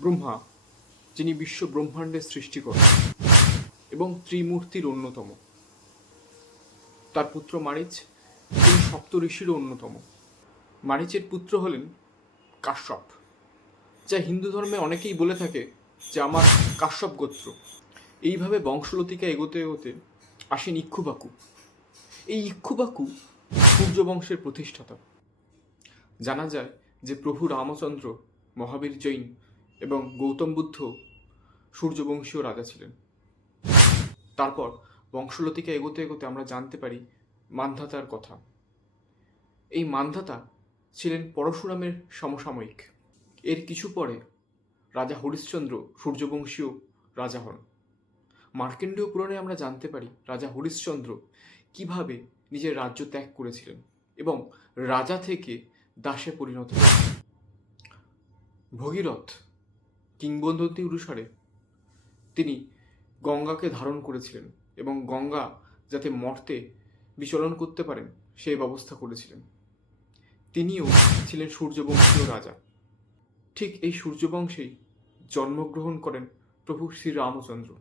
ব্রহ্মা, যিনি বিশ্ব ব্রহ্মাণ্ডের সৃষ্টিকর্তা এবং ত্রিমূর্তির অন্যতম, তার পুত্র মারিচ, তিনি সপ্ত ঋষিরও অন্যতম। মারিচের পুত্র হলেন কাশ্যপ, যা হিন্দু ধর্মে অনেকেই বলে থাকে যে আমার কাশ্যপ গোত্র। এইভাবে বংশলতিকা এগোতে এগোতে আসেন ইক্ষ্বাকু। এই ইক্ষ্বাকু সূর্য বংশের প্রতিষ্ঠাতা। জানা যায় যে প্রভু রামচন্দ্র, মহাবীর জৈন এবং গৌতম বুদ্ধ সূর্যবংশীয় রাজা ছিলেন। তারপর বংশলতিকা এগোতে এগোতে আমরা জানতে পারি মান্ধাতার কথা। এই মান্ধাতা ছিলেন পরশুরামের সমসাময়িক। এর কিছু পরে রাজা হরিশ্চন্দ্র সূর্যবংশীয় রাজা হন। মার্কেন্ডীয় পুরাণে আমরা জানতে পারি রাজা হরিশ্চন্দ্র কিভাবে নিজের রাজ্য ত্যাগ করেছিলেন এবং রাজা থেকে দাসে পরিণত হন। ভগীরথ কিংবদন্তি অনুসারে তিনি গঙ্গাকে ধারণ করেছিলেন এবং গঙ্গা যাতে মর্তে বিচরণ করতে পারেন সেই ব্যবস্থা করেছিলেন। তিনিও ছিলেন সূর্যবংশীয় রাজা। ঠিক এই সূর্যবংশেই জন্মগ্রহণ করেন প্রভু শ্রীরামচন্দ্র।